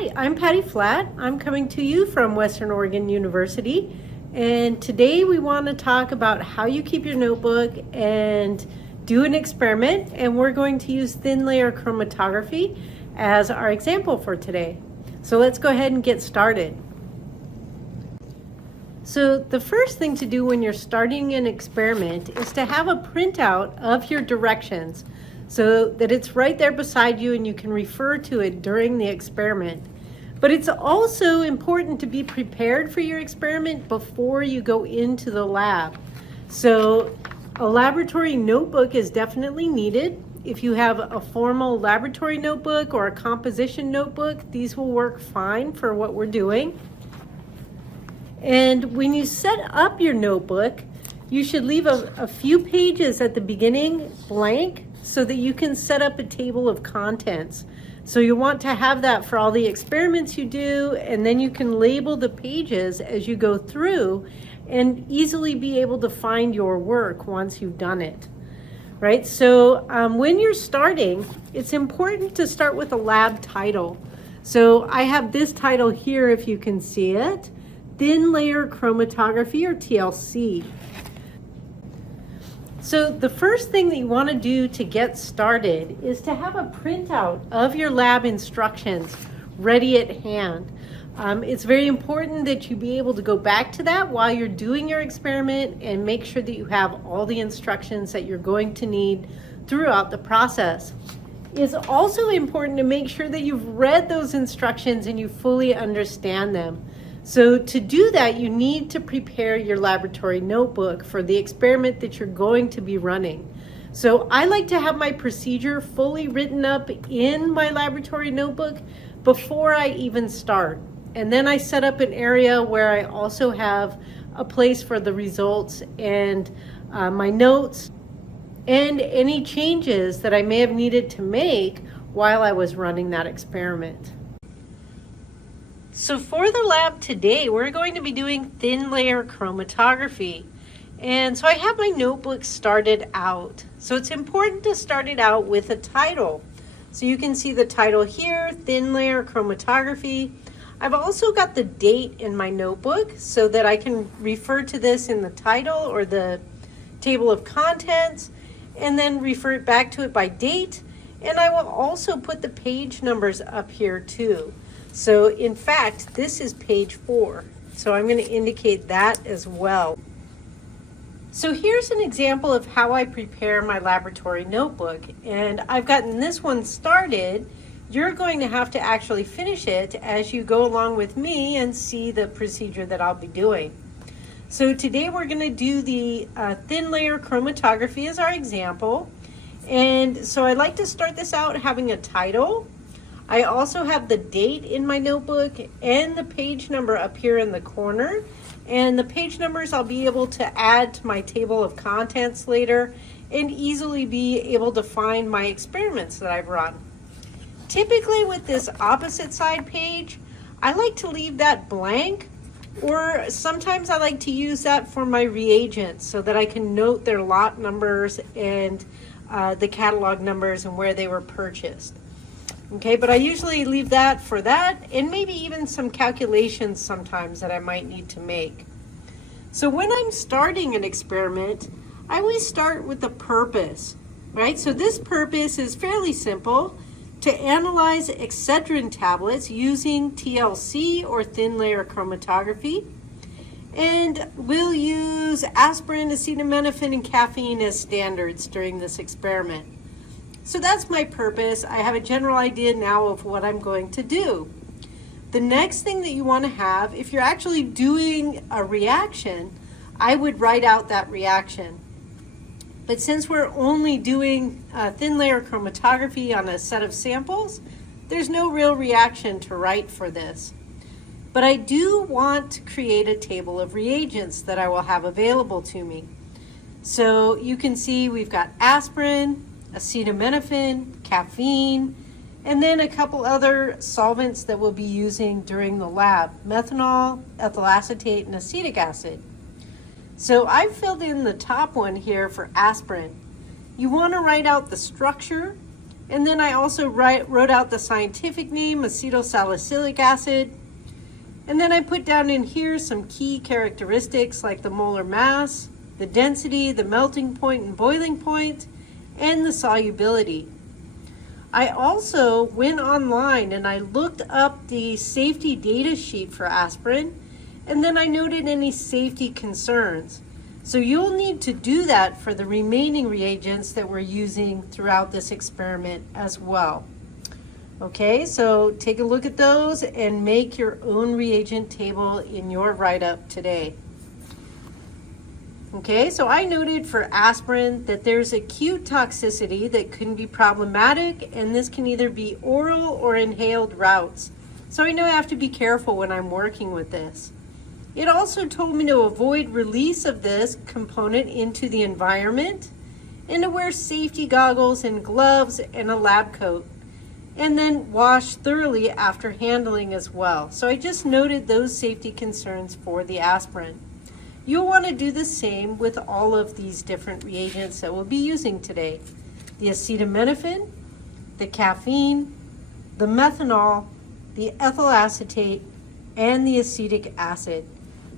Hi, I'm Patty Flatt. I'm coming to you from Western Oregon University, and today we want to talk about how you keep your notebook and do an experiment, and we're going to use thin layer chromatography as our example for today. So let's go ahead and get started. So the first thing to do when you're starting an experiment is to have a printout of your directions so that it's right there beside you and you can refer to it during the experiment. But it's also important to be prepared for your experiment before you go into the lab. So a laboratory notebook is definitely needed. If you have a formal laboratory notebook or a composition notebook, these will work fine for what we're doing. And when you set up your notebook, you should leave a few pages at the beginning blank so that you can set up a table of contents. So you want to have that for all the experiments you do, and then you can label the pages as you go through and easily be able to find your work once you've done it. Right? So when you're starting, it's important to start with a lab title. So I have this title here, if you can see it, Thin Layer Chromatography, or TLC. So the first thing that you want to do to get started is to have a printout of your lab instructions ready at hand. It's very important that you be able to go back to that while you're doing your experiment and make sure that you have all the instructions that you're going to need throughout the process. It's also important to make sure that you've read those instructions and you fully understand them. So to do that, you need to prepare your laboratory notebook for the experiment that you're going to be running. So I like to have my procedure fully written up in my laboratory notebook before I even start. And then I set up an area where I also have a place for the results and my notes and any changes that I may have needed to make while I was running that experiment. So for the lab today, we're going to be doing thin layer chromatography. And so I have my notebook started out. So it's important to start it out with a title. So you can see the title here, Thin Layer Chromatography. I've also got the date in my notebook so that I can refer to this in the title or the table of contents and then refer it back to it by date. And I will also put the page numbers up here too. So in fact, this is page 4. So I'm going to indicate that as well. So here's an example of how I prepare my laboratory notebook. And I've gotten this one started. You're going to have to actually finish it as you go along with me and see the procedure that I'll be doing. So today we're going to do the thin layer chromatography as our example. And so I like to start this out having a title. I also have the date in my notebook and the page number up here in the corner. And the page numbers I'll be able to add to my table of contents later and easily be able to find my experiments that I've run. Typically with this opposite side page, I like to leave that blank, or sometimes I like to use that for my reagents so that I can note their lot numbers and the catalog numbers and where they were purchased. Okay, but I usually leave that for that and maybe even some calculations sometimes that I might need to make. So when I'm starting an experiment, I always start with the purpose, right? So this purpose is fairly simple: to analyze Excedrin tablets using TLC or thin layer chromatography. And we'll use aspirin, acetaminophen, and caffeine as standards during this experiment. So that's my purpose. I have a general idea now of what I'm going to do. The next thing that you want to have, if you're actually doing a reaction, I would write out that reaction. But since we're only doing thin layer chromatography on a set of samples, there's no real reaction to write for this. But I do want to create a table of reagents that I will have available to me. So you can see we've got aspirin, acetaminophen, caffeine, and then a couple other solvents that we'll be using during the lab: methanol, ethyl acetate, and acetic acid. So I've filled in the top one here for aspirin. You want to write out the structure, And then I also wrote out the scientific name, acetylsalicylic acid. And then I put down in here some key characteristics like the molar mass, the density, the melting point and boiling point, and the solubility. I also went online and I looked up the safety data sheet for aspirin, and then I noted any safety concerns. So you'll need to do that for the remaining reagents that we're using throughout this experiment as well. Okay, so take a look at those and make your own reagent table in your write-up today. Okay, so I noted for aspirin that there's acute toxicity that can be problematic, and this can either be oral or inhaled routes. So I know I have to be careful when I'm working with this. It also told me to avoid release of this component into the environment and to wear safety goggles and gloves and a lab coat, and then wash thoroughly after handling as well. So I just noted those safety concerns for the aspirin. You'll want to do the same with all of these different reagents that we'll be using today. The acetaminophen, the caffeine, the methanol, the ethyl acetate, and the acetic acid.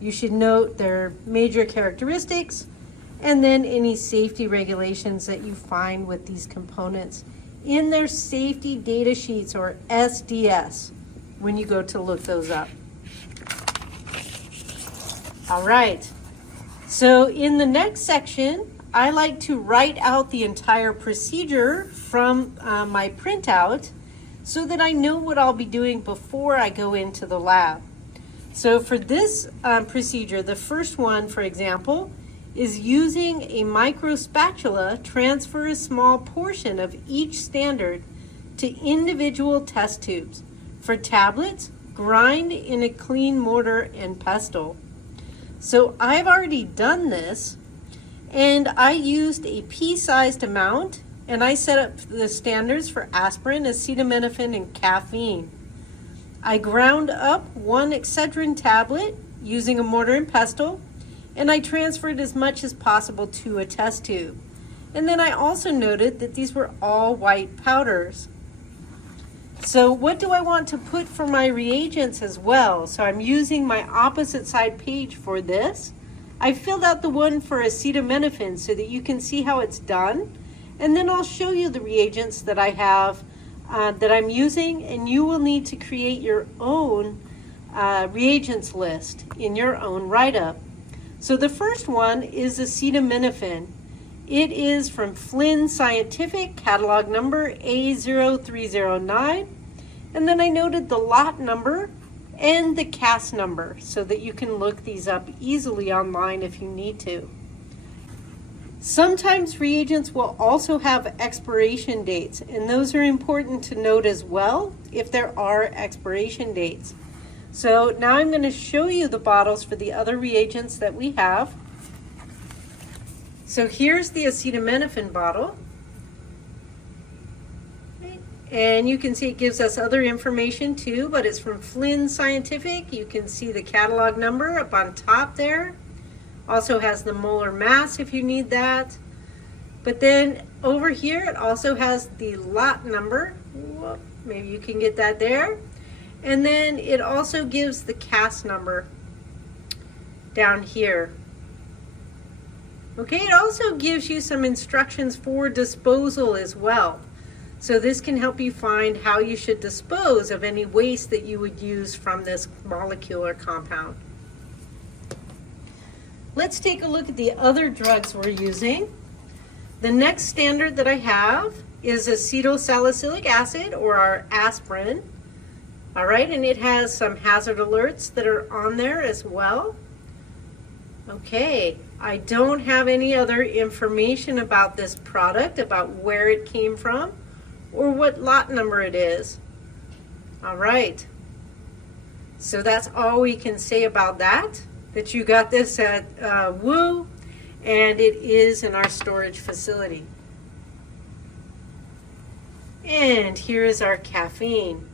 You should note their major characteristics and then any safety regulations that you find with these components in their safety data sheets, or SDS, when you go to look those up. All right, so in the next section, I like to write out the entire procedure from my printout so that I know what I'll be doing before I go into the lab. So for this procedure, the first one, for example, is using a micro spatula, transfer a small portion of each standard to individual test tubes. For tablets, grind in a clean mortar and pestle. So I've already done this, and I used a pea-sized amount, and I set up the standards for aspirin, acetaminophen, and caffeine. I ground up one Excedrin tablet using a mortar and pestle, and I transferred as much as possible to a test tube. And then I also noted that these were all white powders. So what do I want to put for my reagents as well? So I'm using my opposite side page for this. I filled out the one for acetaminophen so that you can see how it's done. And then I'll show you the reagents that I have that I'm using, and you will need to create your own reagents list in your own write-up. So the first one is acetaminophen. It is from Flynn Scientific, catalog number A0309. And then I noted the lot number and the CAS number so that you can look these up easily online if you need to. Sometimes reagents will also have expiration dates, and those are important to note as well if there are expiration dates. So now I'm going to show you the bottles for the other reagents that we have. So here's the acetaminophen bottle. And you can see it gives us other information too, but it's from Flynn Scientific. You can see the catalog number up on top there. Also has the molar mass if you need that. But then over here it also has the lot number. Whoop, maybe you can get that there. And then it also gives the CAS number down here. Okay, it also gives you some instructions for disposal as well. So this can help you find how you should dispose of any waste that you would use from this molecular compound. Let's take a look at the other drugs we're using. The next standard that I have is acetylsalicylic acid, or our aspirin. All right, and it has some hazard alerts that are on there as well. Okay, I don't have any other information about this product, about where it came from, or what lot number it is. All right, so that's all we can say about that you got this at WU, and it is in our storage facility. And here is our caffeine.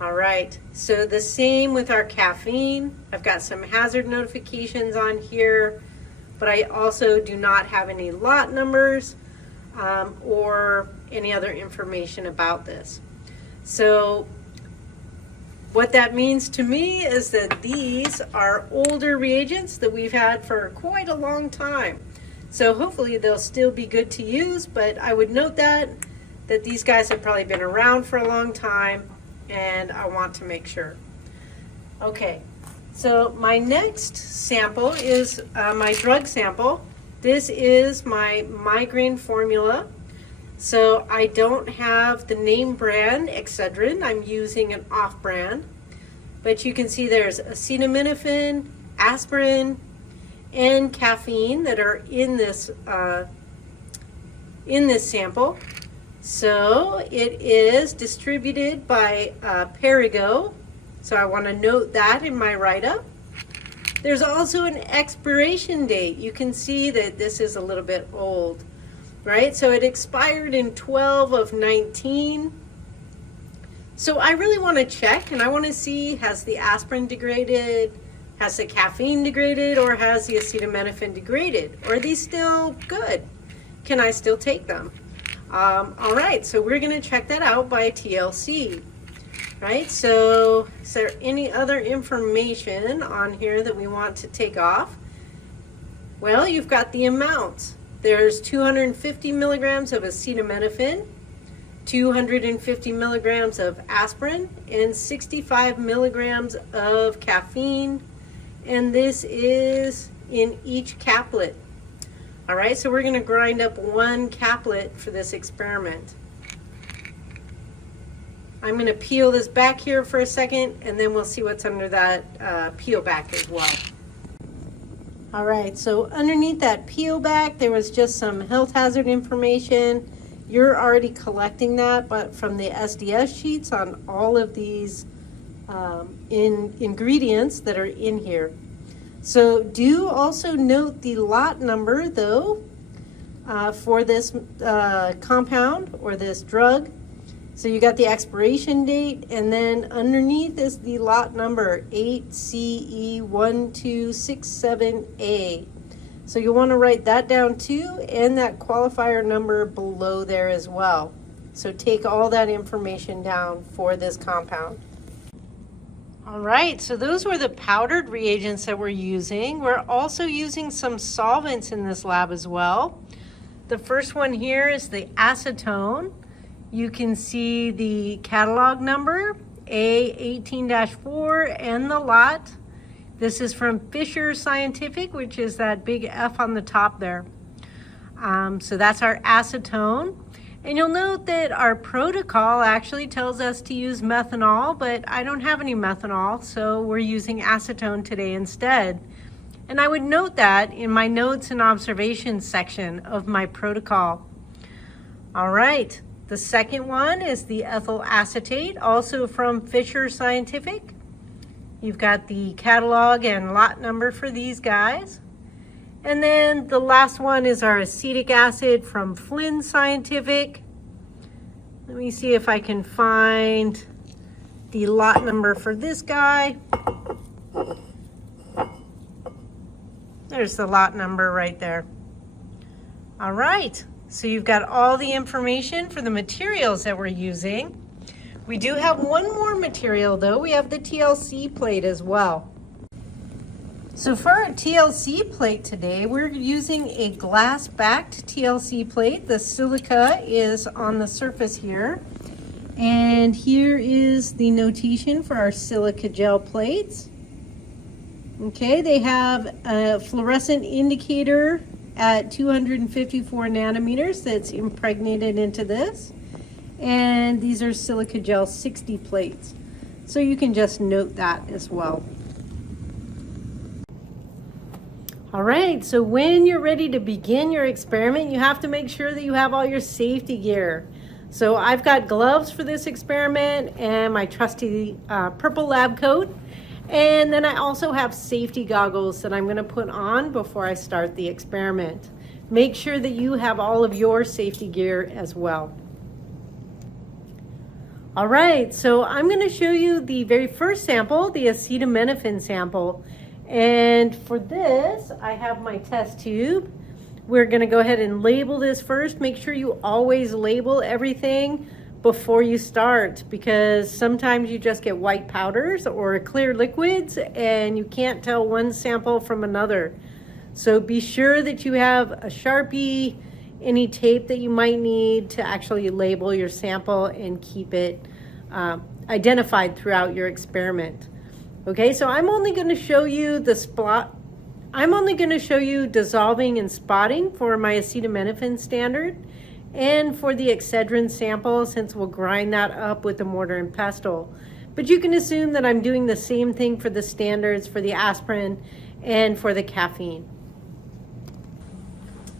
All right, so the same with our caffeine. I've got some hazard notifications on here, but I also do not have any lot numbers or any other information about this. So what that means to me is that these are older reagents that we've had for quite a long time. So hopefully they'll still be good to use, but I would note that these guys have probably been around for a long time, and I want to make sure. Okay, so my next sample is my drug sample. This is my migraine formula. So I don't have the name brand Excedrin. I'm using an off-brand. But you can see there's acetaminophen, aspirin, and caffeine that are in this sample. So it is distributed by Perrigo. So I want to note that in my write-up. There's also an expiration date. You can see that this is a little bit old, right? So it expired in 12 of 19. So I really want to check, and I want to see, has the aspirin degraded, has the caffeine degraded, or has the acetaminophen degraded? Or are these still good? Can I still take them? All right, so we're going to check that out by TLC. Right, so is there any other information on here that we want to take off? Well, you've got the amounts. There's 250 milligrams of acetaminophen, 250 milligrams of aspirin, and 65 milligrams of caffeine. And this is in each caplet. All right, so we're going to grind up 1 caplet for this experiment. I'm going to peel this back here for a second, and then we'll see what's under that peel back as well. All right, so underneath that peel back, there was just some health hazard information. You're already collecting that, but from the SDS sheets on all of these ingredients that are in here. So do also note the lot number, though, for this compound or this drug. So you got the expiration date, and then underneath is the lot number 8CE1267A. So you'll want to write that down too, and that qualifier number below there as well. So take all that information down for this compound. All right, so those were the powdered reagents that we're using. We're also using some solvents in this lab as well. The first one here is the acetone. You can see the catalog number, A18-4, and the lot. This is from Fisher Scientific, which is that big F on the top there. So that's our acetone. And you'll note that our protocol actually tells us to use methanol, but I don't have any methanol, so we're using acetone today instead. And I would note that in my notes and observations section of my protocol. All right. The second one is the ethyl acetate, also from Fisher Scientific. You've got the catalog and lot number for these guys. And then the last one is our acetic acid from Flynn Scientific. Let me see if I can find the lot number for this guy. There's the lot number right there. All right. So you've got all the information for the materials that we're using. We do have one more material though. We have the TLC plate as well. So for our TLC plate today, we're using a glass-backed TLC plate. The silica is on the surface here. And here is the notation for our silica gel plates. Okay, they have a fluorescent indicator at 254 nanometers that's impregnated into this. And these are silica gel 60 plates. So you can just note that as well. All right, so when you're ready to begin your experiment, you have to make sure that you have all your safety gear. So I've got gloves for this experiment and my trusty purple lab coat. And then I also have safety goggles that I'm going to put on before I start the experiment. Make sure that you have all of your safety gear as well. All right, so I'm going to show you the very first sample, the acetaminophen sample. And for this, I have my test tube. we're going to go ahead and label this first. Make sure you always label everything before you start, because sometimes you just get white powders or clear liquids and you can't tell one sample from another. So be sure that you have a Sharpie, any tape that you might need to actually label your sample and keep it identified throughout your experiment. Okay, so I'm only going to show you dissolving and spotting for my acetaminophen standard, and for the Excedrin sample, since we'll grind that up with the mortar and pestle. But you can assume that I'm doing the same thing for the standards, for the aspirin, and for the caffeine.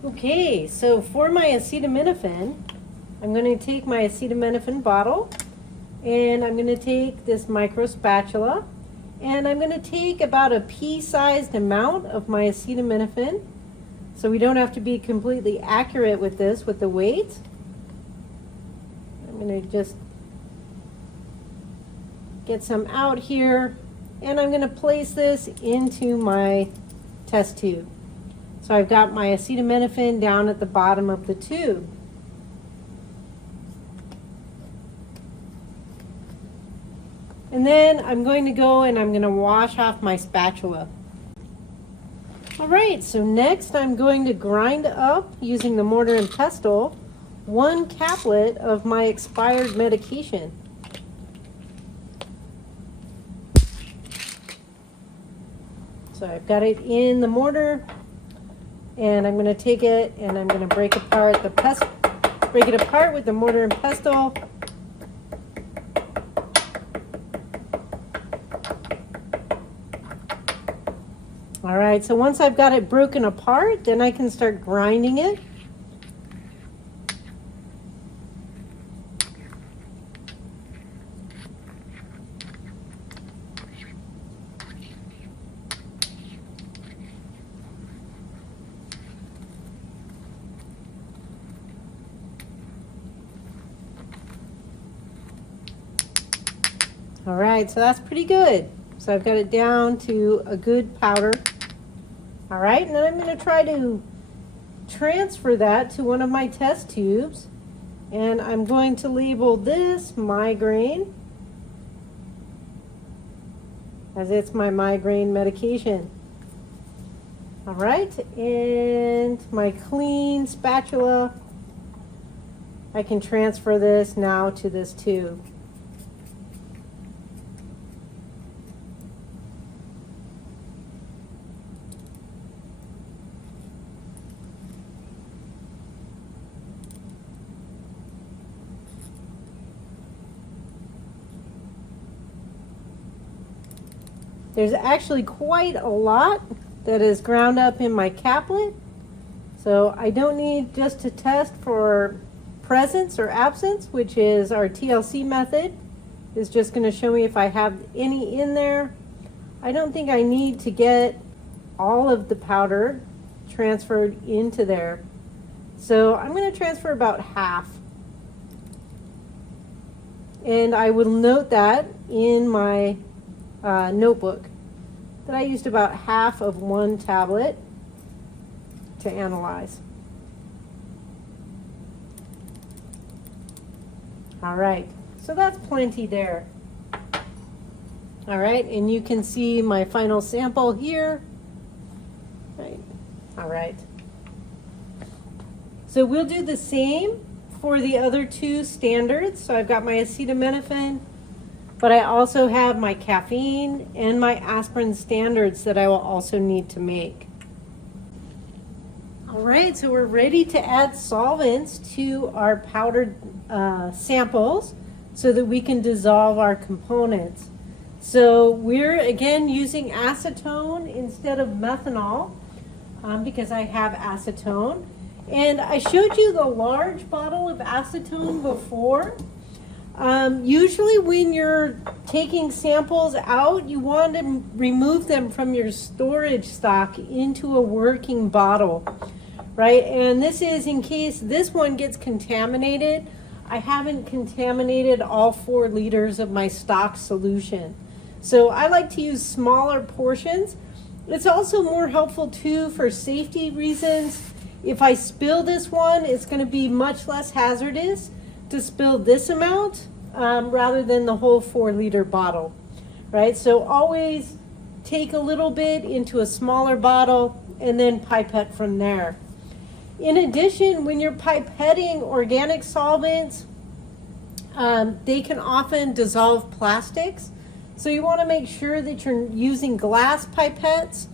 Okay, so for my acetaminophen, I'm going to take my acetaminophen bottle, and I'm going to take this micro spatula, and I'm going to take about a pea-sized amount of my acetaminophen. So we don't have to be completely accurate with this, with the weight. I'm going to just get some out here, and I'm going to place this into my test tube. So I've got my acetaminophen down at the bottom of the tube. And then I'm going to go and I'm going to wash off my spatula. All right, so next I'm going to grind up, using the mortar and pestle, 1 caplet of my expired medication. So I've got it in the mortar, and I'm going to take it and I'm going to break it apart with the mortar and pestle. All right, so once I've got it broken apart, then I can start grinding it. All right, so that's pretty good. So I've got it down to a good powder. All right, and then I'm going to try to transfer that to one of my test tubes, and I'm going to label this migraine, as it's my migraine medication. All right, and my clean spatula, I can transfer this now to this tube. There's actually quite a lot that is ground up in my caplet, so I don't need just to test for presence or absence, which is our TLC method. It's just going to show me if I have any in there. I don't think I need to get all of the powder transferred into there, so I'm going to transfer about half. And I will note that in my notebook that I used about half of 1 tablet to analyze. All right, so that's plenty there. All right, and you can see my final sample here. Right. All right. So we'll do the same for the other 2 standards. So I've got my acetaminophen, but I also have my caffeine and my aspirin standards that I will also need to make. All right, so we're ready to add solvents to our powdered samples so that we can dissolve our components. So we're again using acetone instead of methanol because I have acetone. And I showed you the large bottle of acetone before. Usually when you're taking samples out, you want to remove them from your storage stock into a working bottle, right? And this is in case this one gets contaminated. I haven't contaminated all 4 liters of my stock solution. So I like to use smaller portions. It's also more helpful too for safety reasons. If I spill this one, it's going to be much less hazardous to spill this amount rather than the whole 4-liter bottle, right? So always take a little bit into a smaller bottle and then pipette from there. In addition, when you're pipetting organic solvents, they can often dissolve plastics. So you want to make sure that you're using glass pipettes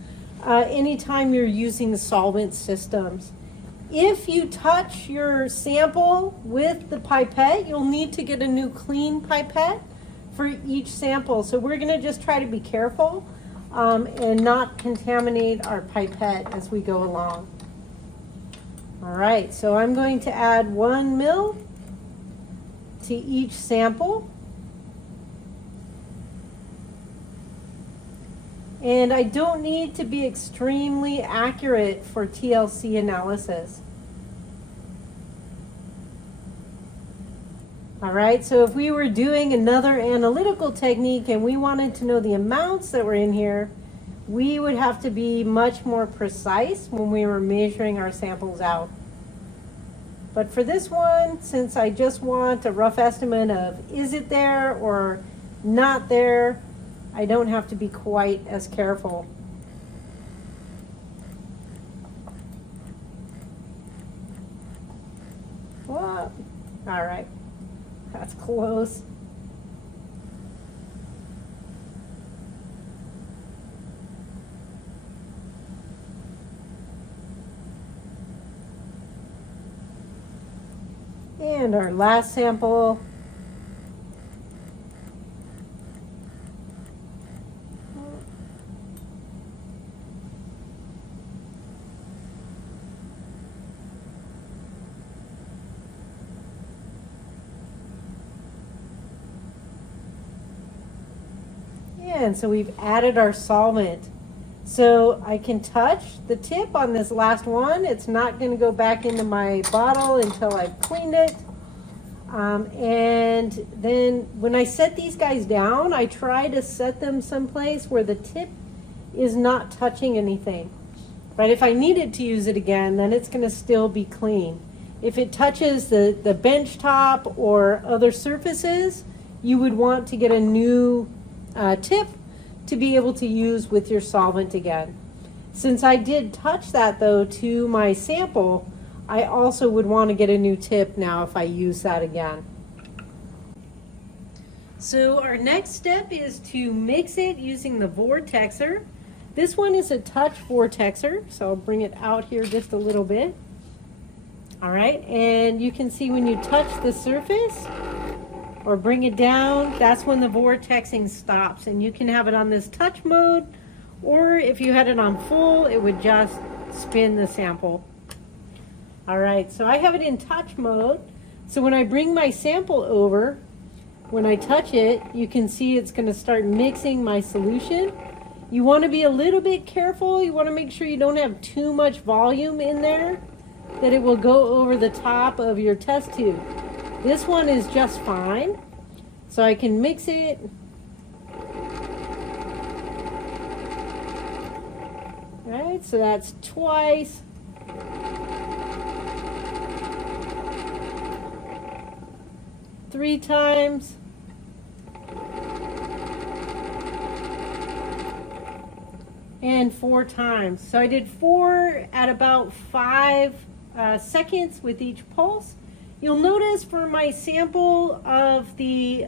anytime you're using solvent systems. If you touch your sample with the pipette, you'll need to get a new clean pipette for each sample. So we're going to just try to be careful and not contaminate our pipette as we go along. All right, so I'm going to add 1 ml to each sample. And I don't need to be extremely accurate for TLC analysis. All right, so if we were doing another analytical technique and we wanted to know the amounts that were in here, we would have to be much more precise when we were measuring our samples out. But for this one, since I just want a rough estimate of is it there or not there, I don't have to be quite as careful. Whoa. All right, that's close. And our last sample. And so we've added our solvent. So I can touch the tip on this last one. It's not going to go back into my bottle until I've cleaned it. And then when I set these guys down, I try to set them someplace where the tip is not touching anything. But if I needed to use it again, then it's going to still be clean. If it touches the bench top or other surfaces, you would want to get a new tip to be able to use with your solvent again. Since I did touch that though to my sample, I also would want to get a new tip now if I use that again. So our next step is to mix it using the vortexer. This one is a touch vortexer, so I'll bring it out here just a little bit. All right, and you can see when you touch the surface or bring it down, that's when the vortexing stops, and you can have it on this touch mode, or if you had it on full, it would just spin the sample. All right, so I have it in touch mode. So when I bring my sample over, when I touch it, you can see it's going to start mixing my solution. You want to be a little bit careful. You want to make sure you don't have too much volume in there, that it will go over the top of your test tube. This one is just fine, so I can mix it. All right, so that's twice. Three times. And 4 times. So I did 4 at about 5 seconds with each pulse. You'll notice for my sample of the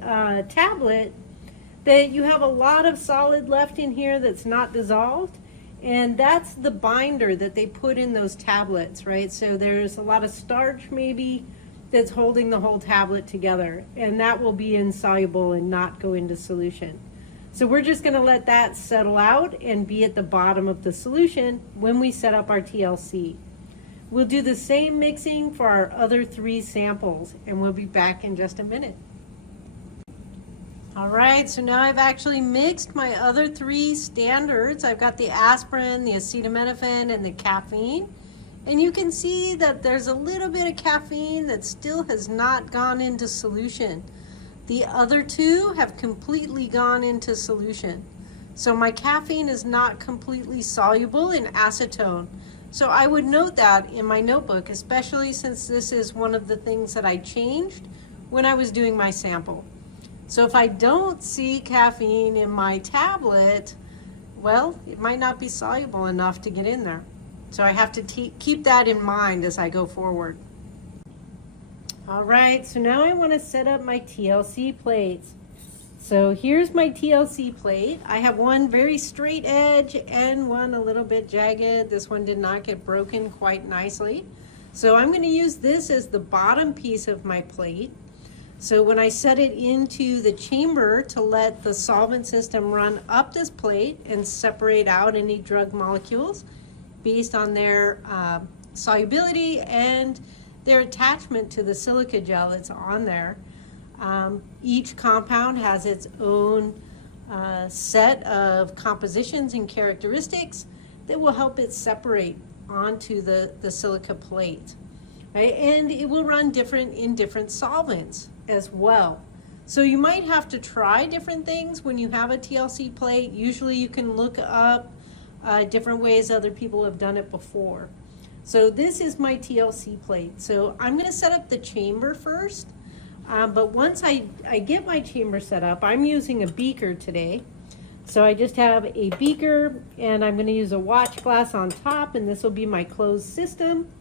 tablet that you have a lot of solid left in here that's not dissolved, and that's the binder that they put in those tablets, right? So there's a lot of starch maybe that's holding the whole tablet together, and that will be insoluble and not go into solution. So we're just going to let that settle out and be at the bottom of the solution when we set up our TLC. We'll do the same mixing for our other 3 samples, and we'll be back in just a minute. All right, so now I've actually mixed my other 3 standards. I've got the aspirin, the acetaminophen, and the caffeine. And you can see that there's a little bit of caffeine that still has not gone into solution. The other 2 have completely gone into solution. So my caffeine is not completely soluble in acetone. So I would note that in my notebook, especially since this is one of the things that I changed when I was doing my sample. So if I don't see caffeine in my tablet, well, it might not be soluble enough to get in there. So I have to keep that in mind as I go forward. All right, so now I want to set up my TLC plates. So here's my TLC plate. I have one very straight edge and one a little bit jagged. This one did not get broken quite nicely. So I'm going to use this as the bottom piece of my plate. So when I set it into the chamber to let the solvent system run up this plate and separate out any drug molecules based on their solubility and their attachment to the silica gel that's on there. Each compound has its own set of compositions and characteristics that will help it separate onto the silica plate. Right? And it will run different in different solvents as well. So you might have to try different things when you have a TLC plate. Usually you can look up different ways other people have done it before. So this is my TLC plate. So I'm going to set up the chamber first. But once I get my chamber set up, I'm using a beaker today. So I just have a beaker and I'm going to use a watch glass on top, and this will be my closed system.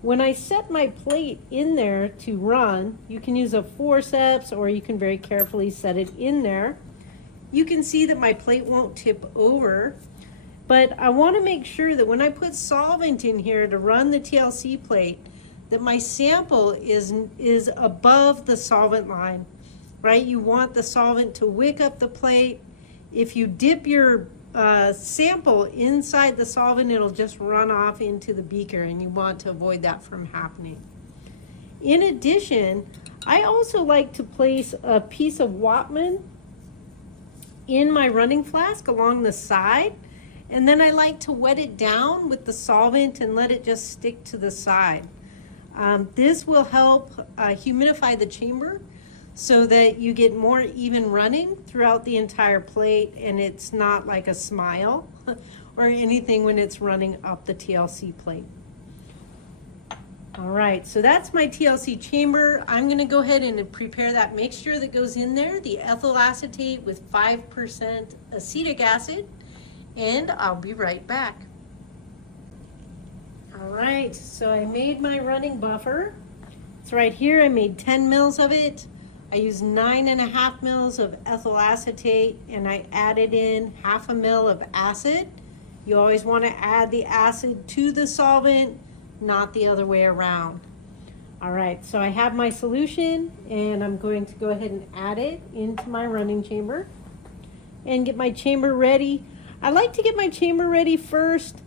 When I set my plate in there to run, you can use a forceps or you can very carefully set it in there. You can see that my plate won't tip over, but I want to make sure that when I put solvent in here to run the TLC plate, that my sample is above the solvent line, right? You want the solvent to wick up the plate. If you dip your sample inside the solvent, it'll just run off into the beaker, and you want to avoid that from happening. In addition, I also like to place a piece of Wattman in my running flask along the side, and then I like to wet it down with the solvent and let it just stick to the side. This will help humidify the chamber so that you get more even running throughout the entire plate, and it's not like a smile or anything when it's running up the TLC plate. All right, so that's my TLC chamber. I'm going to go ahead and prepare that mixture that goes in there, the ethyl acetate with 5% acetic acid, and I'll be right back. All right, so I made my running buffer. It's right here. I made 10 mils of it. I used 9.5 mils of ethyl acetate, and I added in 1/2 mil of acid. You always want to add the acid to the solvent, not the other way around. All right, so I have my solution, and I'm going to go ahead and add it into my running chamber and get my chamber ready. I like to get my chamber ready first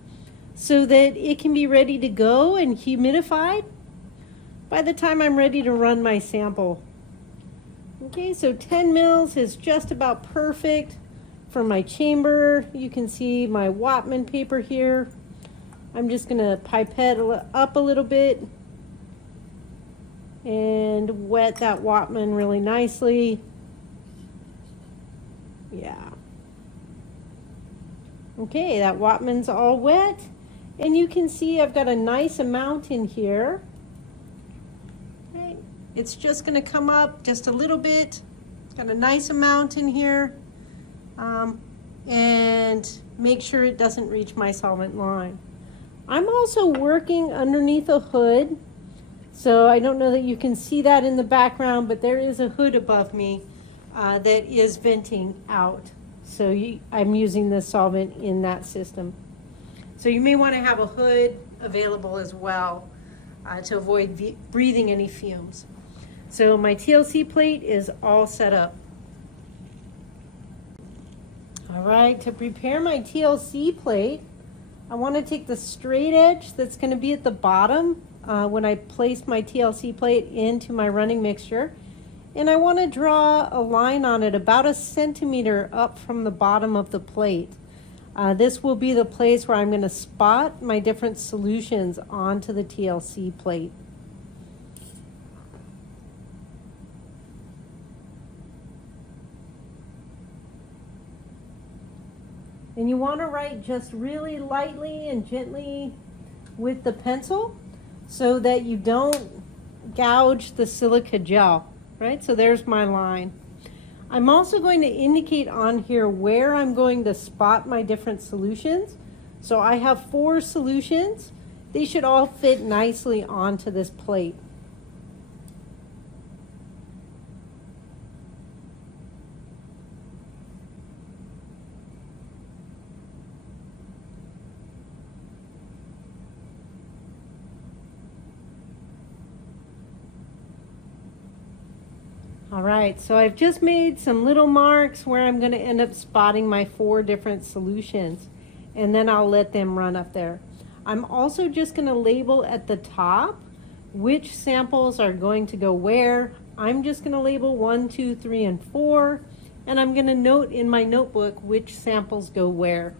so that it can be ready to go and humidified by the time I'm ready to run my sample. Okay, so 10 mils is just about perfect for my chamber. You can see my Wattman paper here. I'm just gonna pipette up a little bit and wet that Wattman really nicely. Yeah. Okay, that Wattman's all wet. And you can see I've got a nice amount in here. Okay. It's just going to come up just a little bit. Got a nice amount in here. And make sure it doesn't reach my solvent line. I'm also working underneath a hood. So I don't know that you can see that in the background, but there is a hood above me that is venting out. So I'm using the solvent in that system. So you may want to have a hood available as well to avoid breathing any fumes. So my TLC plate is all set up. All right, to prepare my TLC plate, I want to take the straight edge that's going to be at the bottom when I place my TLC plate into my running mixture. And I want to draw a line on it about 1 centimeter up from the bottom of the plate. This will be the place where I'm going to spot my different solutions onto the TLC plate. And you want to write just really lightly and gently with the pencil so that you don't gouge the silica gel, right? So there's my line. I'm also going to indicate on here where I'm going to spot my different solutions. So I have 4 solutions. They should all fit nicely onto this plate. All right, so I've just made some little marks where I'm going to end up spotting my 4 different solutions, and then I'll let them run up there. I'm also just going to label at the top which samples are going to go where. I'm just going to label 1, 2, 3, and 4, and I'm going to note in my notebook which samples go where.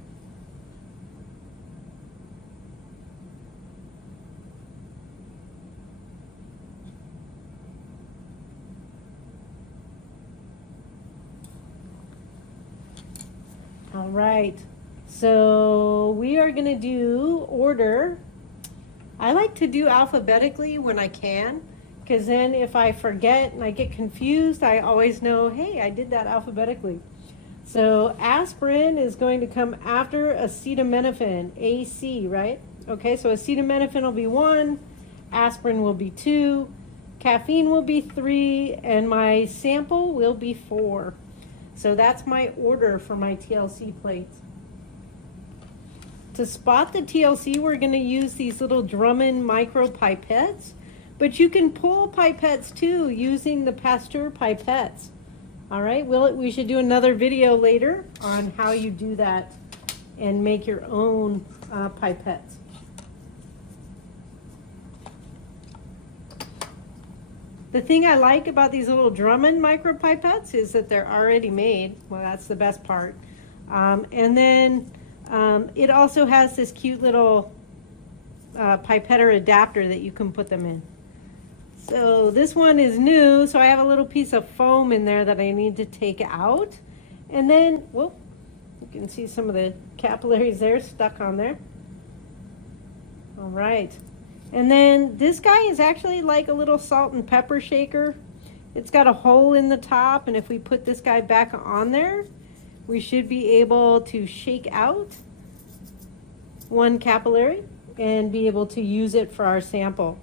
All right, so we are going to do order. I like to do alphabetically when I can, because then if I forget and I get confused, I always know, hey, I did that alphabetically. So aspirin is going to come after acetaminophen, AC, right? Okay, so acetaminophen will be 1, aspirin will be 2, caffeine will be 3, and my sample will be 4. So that's my order for my TLC plates. To spot the TLC, we're going to use these little Drummond micro pipettes, but you can pull pipettes too using the Pasteur pipettes. All right, we should do another video later on how you do that and make your own pipettes. The thing I like about these little Drummond micropipettes is that they're already made. Well, that's the best part. And then it also has this cute little pipetter adapter that you can put them in. So this one is new, so I have a little piece of foam in there that I need to take out. And then, whoop, you can see some of the capillaries there stuck on there. All right. And then this guy is actually like a little salt and pepper shaker. It's got a hole in the top, and if we put this guy back on there, we should be able to shake out 1 capillary and be able to use it for our sample.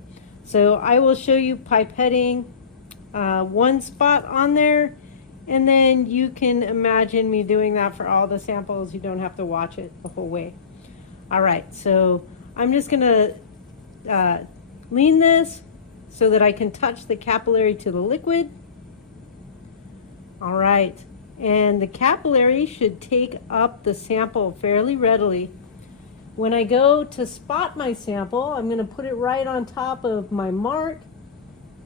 So I will show you pipetting 1 spot on there, and then you can imagine me doing that for all the samples. You don't have to watch it the whole way. All right, so I'm just gonna lean this so that I can touch the capillary to the liquid. All right, and the capillary should take up the sample fairly readily. When I go to spot my sample, I'm going to put it right on top of my mark,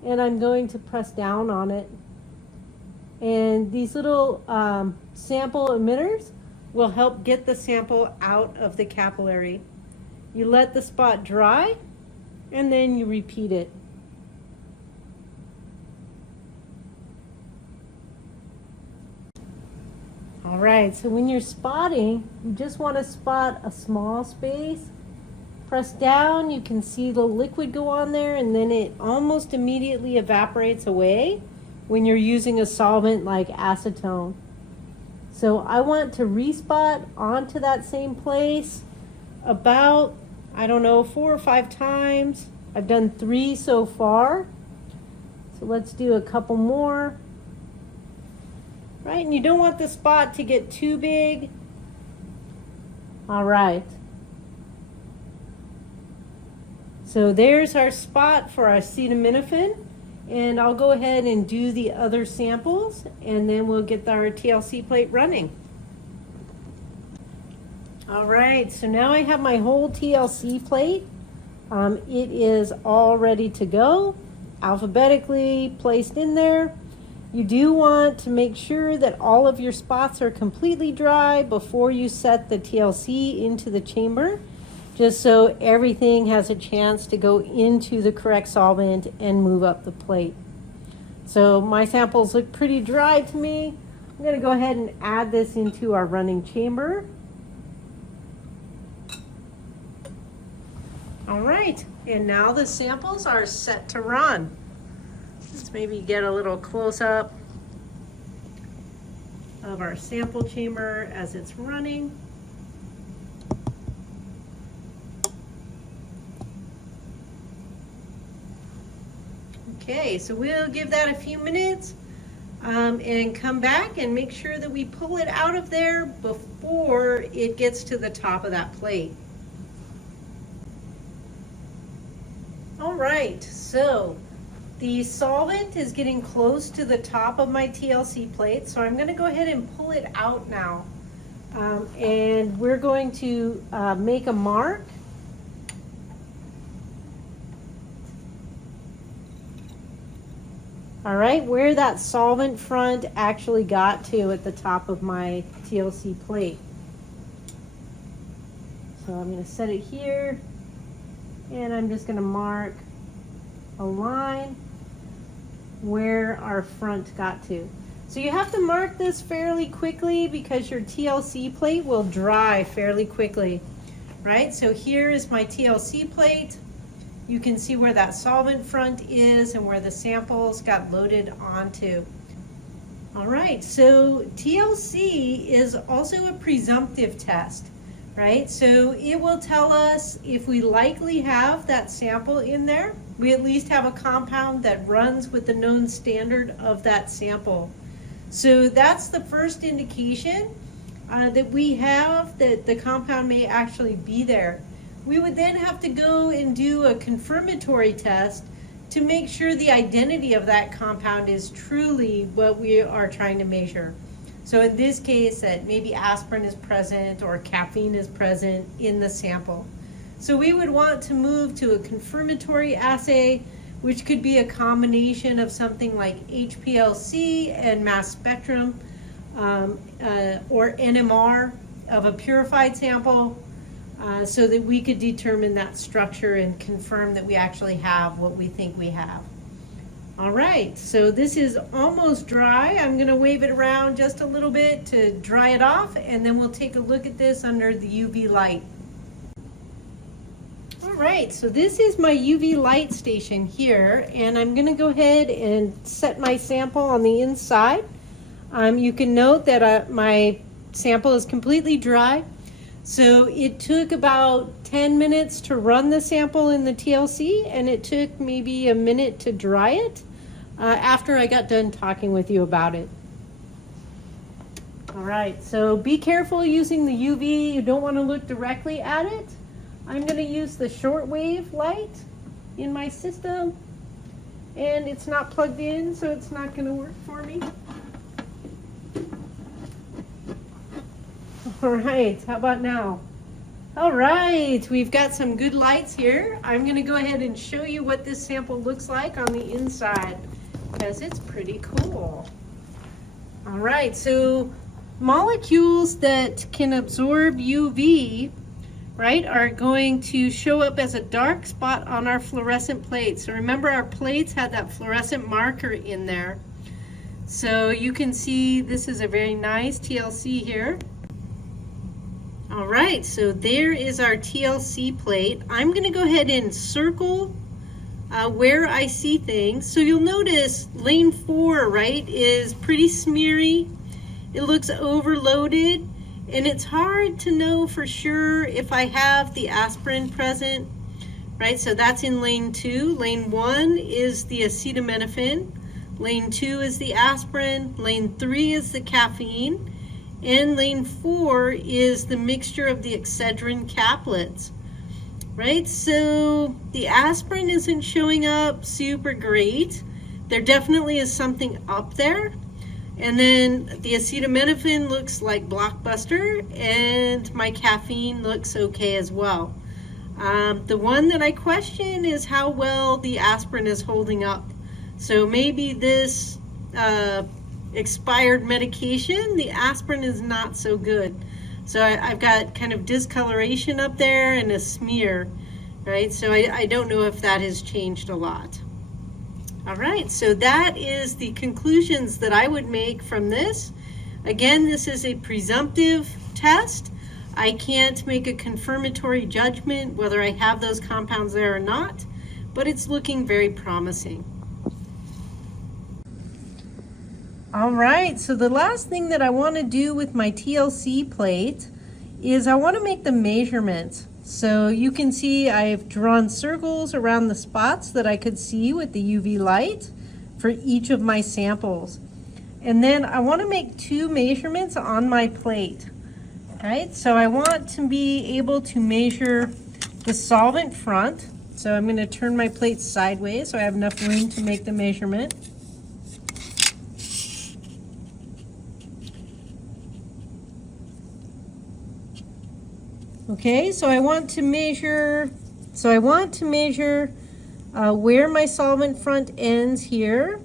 and I'm going to press down on it. And these little sample emitters will help get the sample out of the capillary. You let the spot dry, and then you repeat it. All right, so when you're spotting, you just want to spot a small space. Press down, you can see the liquid go on there, and then it almost immediately evaporates away when you're using a solvent like acetone. So I want to respot onto that same place about, I don't know, 4 or 5 times. I've done 3 so far. So let's do a couple more. Right, and you don't want the spot to get too big. All right. So there's our spot for our acetaminophen, and I'll go ahead and do the other samples, and then we'll get our TLC plate running. All right, so now I have my whole TLC plate. It is all ready to go, alphabetically placed in there. You do want to make sure that all of your spots are completely dry before you set the TLC into the chamber, just so everything has a chance to go into the correct solvent and move up the plate. So my samples look pretty dry to me. I'm going to go ahead and add this into our running chamber. All right, and now the samples are set to run. Let's maybe get a little close up of our sample chamber as it's running. Okay, so we'll give that a few minutes and come back and make sure that we pull it out of there before it gets to the top of that plate. All right, so the solvent is getting close to the top of my TLC plate, so I'm going to go ahead and pull it out now. And we're going to make a mark. All right, where that solvent front actually got to at the top of my TLC plate. So I'm going to set it here, and I'm just going to mark a line where our front got to. So you have to mark this fairly quickly because your TLC plate will dry fairly quickly, right? So here is my TLC plate. You can see where that solvent front is and where the samples got loaded onto. All right, so TLC is also a presumptive test, right? So it will tell us if we likely have that sample in there. We at least have a compound that runs with the known standard of that sample. So that's the first indication that we have that the compound may actually be there. We would then have to go and do a confirmatory test to make sure the identity of that compound is truly what we are trying to measure. So in this case, that maybe aspirin is present or caffeine is present in the sample. So we would want to move to a confirmatory assay, which could be a combination of something like HPLC and mass spectrum, or NMR of a purified sample, so that we could determine that structure and confirm that we actually have what we think we have. All right, so this is almost dry. I'm going to wave it around just a little bit to dry it off, and then we'll take a look at this under the UV light. All right, so this is my UV light station here, and I'm going to go ahead and set my sample on the inside. You can note that my sample is completely dry. So it took about 10 minutes to run the sample in the TLC, and it took maybe a minute to dry it after I got done talking with you about it. All right, so be careful using the UV. You don't want to look directly at it. I'm going to use the shortwave light in my system, and it's not plugged in, so it's not going to work for me. All right, how about now? All right, we've got some good lights here. I'm going to go ahead and show you what this sample looks like on the inside, because it's pretty cool. All right, so molecules that can absorb UV, right, are going to show up as a dark spot on our fluorescent plates. So remember, our plates had that fluorescent marker in there. So you can see this is a very nice TLC here. All right, so there is our TLC plate. I'm going to go ahead and circle where I see things. So you'll notice lane 4, right, is pretty smeary. It looks overloaded, and it's hard to know for sure if I have the aspirin present, right? So that's in lane 2. Lane 1 is the acetaminophen. Lane 2 is the aspirin. Lane 3 is the caffeine. And lane 4 is the mixture of the Excedrin caplets, right? So the aspirin isn't showing up super great. There definitely is something up there. And then the acetaminophen looks like blockbuster, and my caffeine looks okay as well. The one that I question is how well the aspirin is holding up. So maybe this expired medication, the aspirin is not so good. So I've got kind of discoloration up there and a smear, right? So I don't know if that has changed a lot. All right, so that is the conclusions that I would make from this. Again, this is a presumptive test. I can't make a confirmatory judgment whether I have those compounds there or not, but it's looking very promising. All right, so the last thing that I want to do with my TLC plate is I want to make the measurements. So you can see I've drawn circles around the spots that I could see with the UV light for each of my samples. And then I want to make 2 measurements on my plate. Right, so I want to be able to measure the solvent front. So I'm going to turn my plate sideways so I have enough room to make the measurement. Okay, so I want to measure where my solvent front ends here,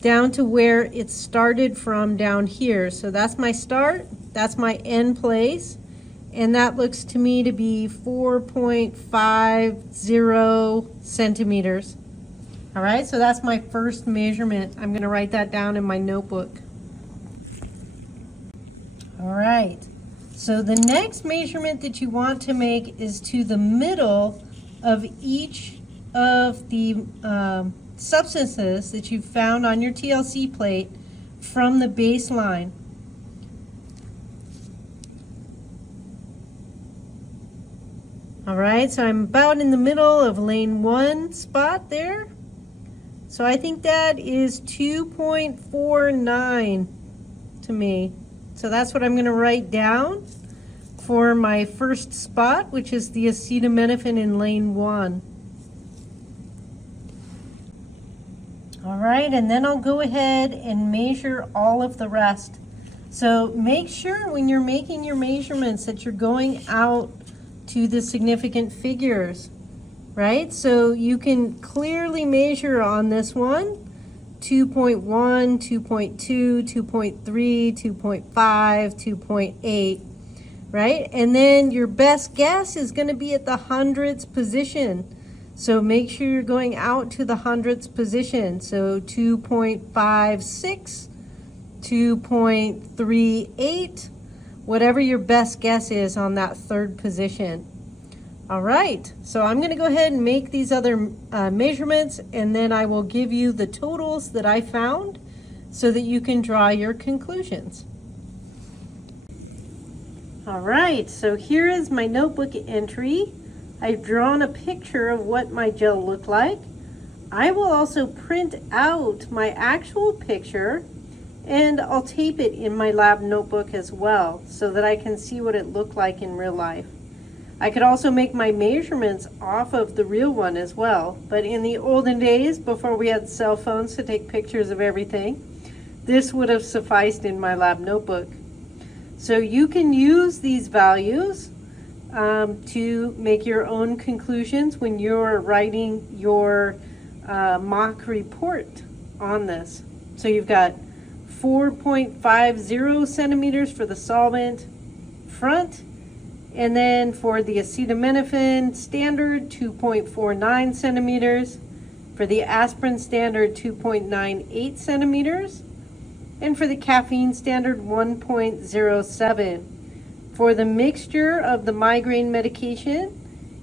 down to where it started from down here. So that's my start, that's my end place, and that looks to me to be 4.50 centimeters. All right, so that's my first measurement. I'm going to write that down in my notebook. All right. So the next measurement that you want to make is to the middle of each of the substances that you found on your TLC plate from the baseline. All right, so I'm about in the middle of lane 1 spot there. So I think that is 2.49 to me. So that's what I'm going to write down for my first spot, which is the acetaminophen in lane 1. All right, and then I'll go ahead and measure all of the rest. So make sure when you're making your measurements that you're going out to the significant figures, right? So you can clearly measure on this one 2.1, 2.2, 2.3, 2.5, 2.8, right? And then your best guess is going to be at the hundredths position. So make sure you're going out to the hundredths position. So 2.56, 2.38, whatever your best guess is on that third position. All right, so I'm going to go ahead and make these other measurements, and then I will give you the totals that I found so that you can draw your conclusions. All right, so here is my notebook entry. I've drawn a picture of what my gel looked like. I will also print out my actual picture, and I'll tape it in my lab notebook as well so that I can see what it looked like in real life. I could also make my measurements off of the real one as well, but in the olden days, before we had cell phones to take pictures of everything, this would have sufficed in my lab notebook. So you can use these values to make your own conclusions when you're writing your mock report on this. So you've got 4.50 centimeters for the solvent front, and then for the acetaminophen standard, 2.49 centimeters. For the aspirin standard, 2.98 centimeters. And for the caffeine standard, 1.07. For the mixture of the migraine medication,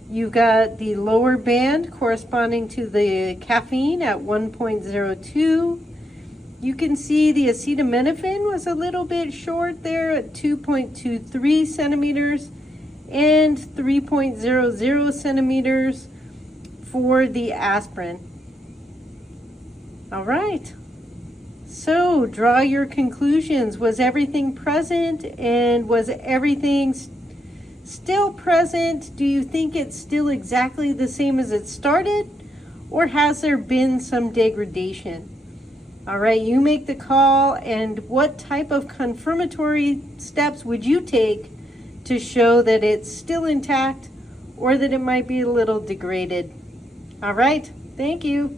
you've got the lower band corresponding to the caffeine at 1.02. You can see the acetaminophen was a little bit short there at 2.23 centimeters. And 3.00 centimeters for the aspirin. All right, so draw your conclusions. Was everything present, and was everything still present? Do you think it's still exactly the same as it started, or has there been some degradation? All right, you make the call. And what type of confirmatory steps would you take to show that it's still intact or that it might be a little degraded? All right, thank you.